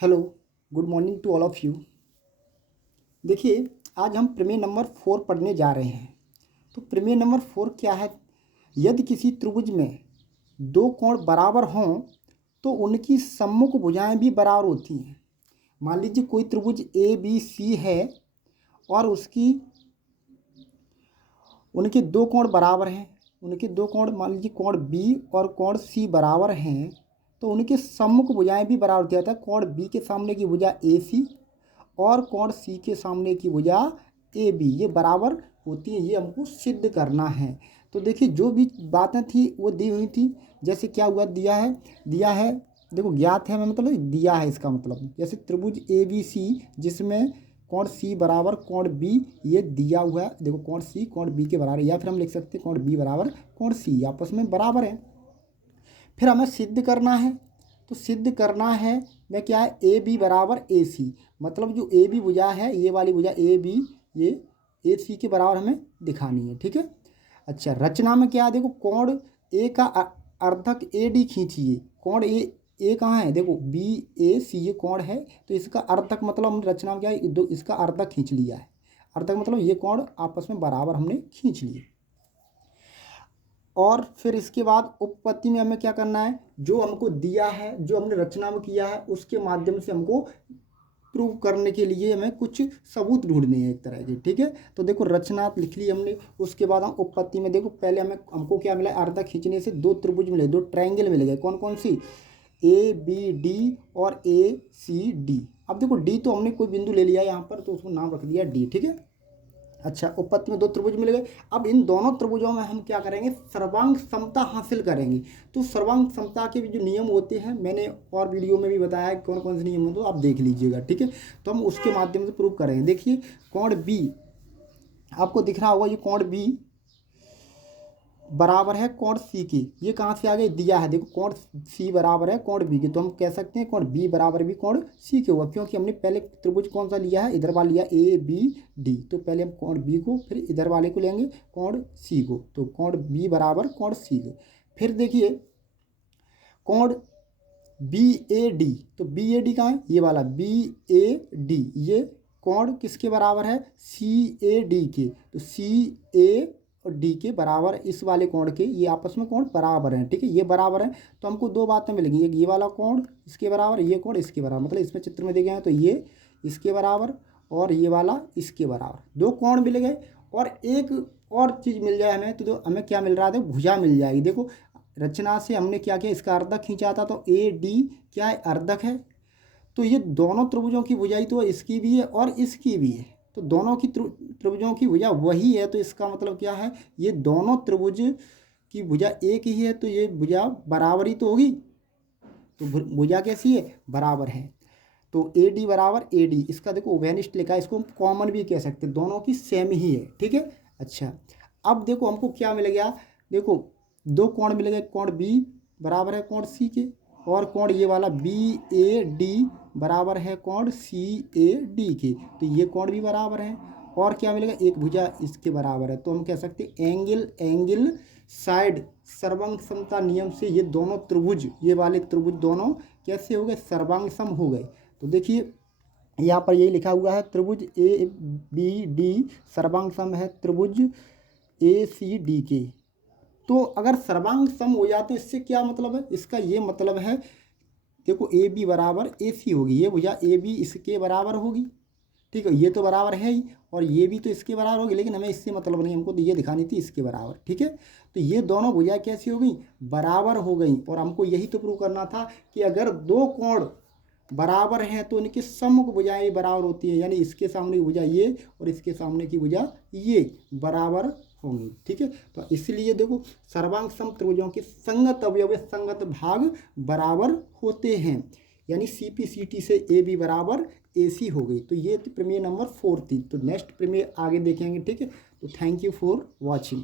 Hello, good morning to all of you. देखिए, आज हम प्रमेय नंबर 4 पढ़ने जा रहे हैं। तो प्रमेय नंबर 4 क्या है? यदि किसी त्रिभुज में दो कोण बराबर हों तो उनकी सम्मुख भुजाएं भी बराबर होती हैं। मान लीजिए कोई त्रिभुज ए बी सी है और उनके दो कोण बराबर हैं। उनके दो कोण, मान लीजिए कोण बी और कोण सी बराबर हैं, तो उनके सम्मुख भुजाएं भी बराबर होती है। कोण बी के सामने की भुजा ए सी और कोण सी के सामने की भुजा ए बी, ये बराबर होती है। ये हमको सिद्ध करना है। तो देखिए, जो भी बातें थी वो दी हुई थी। जैसे क्या हुआ, दिया है देखो, ज्ञात है मतलब दिया है, इसका मतलब जैसे त्रिभुज ए बी सी जिसमें कोण सी बराबर कोण बी, ये दिया हुआ है। देखो, कोण सी कोण बी के बराबर है, या फिर हम लिख सकते हैं कोण बी बराबर कोण सी, आपस में बराबर है। फिर हमें सिद्ध करना है। तो सिद्ध करना है मैं क्या है, ए बी बराबर ए सी, मतलब जो ए बी भुजा है, ये वाली भुजा ए बी, ये ए सी के बराबर हमें दिखानी है। ठीक है। अच्छा, रचना में क्या है, देखो कोण ए का अर्धक ए डी खींचिए। कोण ए कहाँ है, देखो बी ए सी, ये कोण है, तो इसका अर्धक मतलब हम रचना में क्या है, दो इसका अर्धक खींच लिया है। अर्धक मतलब ये कोण आपस में बराबर हमने खींच लिए। और फिर इसके बाद उपपत्ति में हमें क्या करना है, जो हमको दिया है, जो हमने रचना में किया है, उसके माध्यम से हमको प्रूव करने के लिए हमें कुछ सबूत ढूंढने हैं एक तरह के। ठीक है। तो देखो, रचना लिख ली हमने, उसके बाद हम उपपत्ति में देखो, पहले हमको क्या मिला, अर्धा खींचने से दो त्रिभुज मिले, दो ट्रायंगल मिल गए। कौन कौन सी, ए बी डी और ए सी डी। अब देखो, डी तो हमने कोई बिंदु ले लिया यहाँ पर, तो उसको नाम रख दिया डी। ठीक है। अच्छा, उपपत्ति में दो त्रिभुज मिल गए। अब इन दोनों त्रिभुजों में हम क्या करेंगे, सर्वांग समता हासिल करेंगे। तो सर्वांग समता के भी जो नियम होते हैं, मैंने और वीडियो में भी बताया है कौन कौन से नियम होते हैं, तो आप देख लीजिएगा। ठीक है। तो हम उसके माध्यम से प्रूव करेंगे। देखिए, कोण बी आपको दिख रहा होगा, ये कोण बी बराबर है कोण सी की। ये कहाँ से आ गए, दिया है। देखो, कोण सी बराबर है कोण बी की, तो हम कह सकते हैं कोण बी बराबर भी कोण सी के हुआ, क्योंकि हमने पहले त्रिभुज कौन सा लिया है, इधर वाला लिया ए बी डी। तो पहले हम कोण बी को, फिर इधर वाले को लेंगे कोण सी को, तो कोण बी बराबर कोण सी के। फिर देखिए, कोण बी ए डी, तो बी ए डी कहाँ है, ये वाला बी ए डी, ये कोण किसके बराबर है, सी ए डी के। तो सी ए और डी के बराबर, इस वाले कोण के, ये आपस में कोण बराबर हैं। ठीक है, ये बराबर हैं, तो हमको दो बातें मिलेंगी, एक ये वाला कोण इसके बराबर, ये कोण इसके बराबर, मतलब इसमें चित्र में देखे हैं तो ये इसके बराबर और ये वाला इसके बराबर, दो कोण मिल गए। और एक और चीज़ मिल जाए हमें, तो हमें क्या मिल रहा है, भुजा मिल जाएगी। देखो, रचना से हमने क्या किया, इसका अर्धक खींचा था, तो ए डी क्या है, अर्धक है। तो ये दोनों त्रिभुजों की भुजाई तो इसकी भी है और इसकी भी है, तो दोनों की त्रिभुजों की भुजा वही है। तो इसका मतलब क्या है, ये दोनों त्रिभुज की भुजा एक ही है, तो ये भुजा बराबर ही तो होगी। तो भुजा कैसी है, बराबर है। तो ए डी बराबर ए डी, इसका देखो उभयनिष्ठ लिखा है, इसको हम कॉमन भी कह सकते हैं, दोनों की सेम ही है। ठीक है। अच्छा, अब देखो हमको क्या मिल गया, देखो दो कोण मिल गए, कोण बी बराबर है कोण सी के, और कोण ये वाला बी ए डी बराबर है कोण सी ए डी के, तो ये कोण भी बराबर है। और क्या मिलेगा, एक भुजा इसके बराबर है, तो हम कह सकते हैं एंगल साइड सर्वांग समता नियम से ये दोनों त्रिभुज, ये वाले त्रिभुज दोनों कैसे हो गए, सर्वांग सम हो गए। तो देखिए, यहाँ पर यही लिखा हुआ है, त्रिभुज ए बी डी सर्वांग सम है त्रिभुज ए सी डी के। तो अगर सर्वांग सम हो जाए तो इससे क्या मतलब है, इसका ये मतलब है, देखो ए बी बराबर ए सी होगी, ये भुजा ए बी इसके बराबर होगी। ठीक है, ये तो बराबर है ही, और ये भी तो इसके बराबर होगी, लेकिन हमें इससे मतलब नहीं, हमको तो ये दिखानी थी इसके बराबर। ठीक है। तो ये दोनों भुजा कैसी हो गई, बराबर हो गई। और हमको यही तो प्रूव करना था कि अगर दो कोण बराबर हैं तो इनकी सम्मुख भुजाएं भी बराबर होती हैं, यानी इसके सामने की भुजा ये और इसके सामने की भुजा ये बराबर होंगी। ठीक है। तो इसलिए देखो, सर्वांग सम त्रिभुजों के संगत अवयव संगत भाग बराबर होते हैं, यानी सी पी सी टी से ए बी बराबर ए सी हो गई। तो ये प्रमेय नंबर 4 थी। तो नेक्स्ट प्रमेय आगे देखेंगे। ठीक है। तो थैंक यू फॉर वॉचिंग।